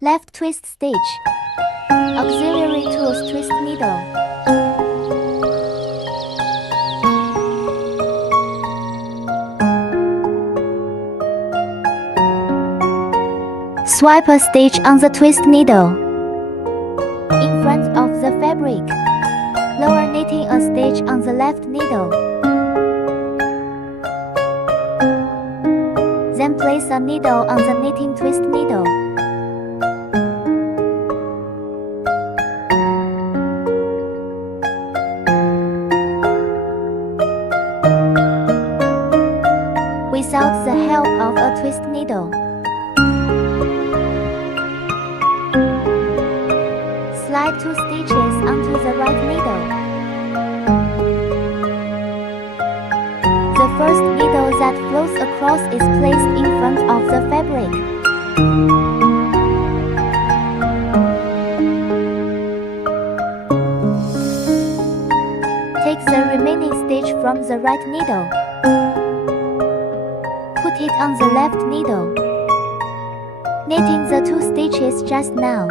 Left twist stitch. Auxiliary tools twist needle. Swipe a stitch on the twist needle. In front of the fabric. Lower knitting a stitch on the left needle. Then place a needle on the knitting twist needle. Without the help of a twist needle. Slide 2 stitches onto the right needle. The first needle that flows across is placed in front of the fabric. Take the remaining stitch from the right needle. Put it on the left needle, knitting the 2 stitches just now.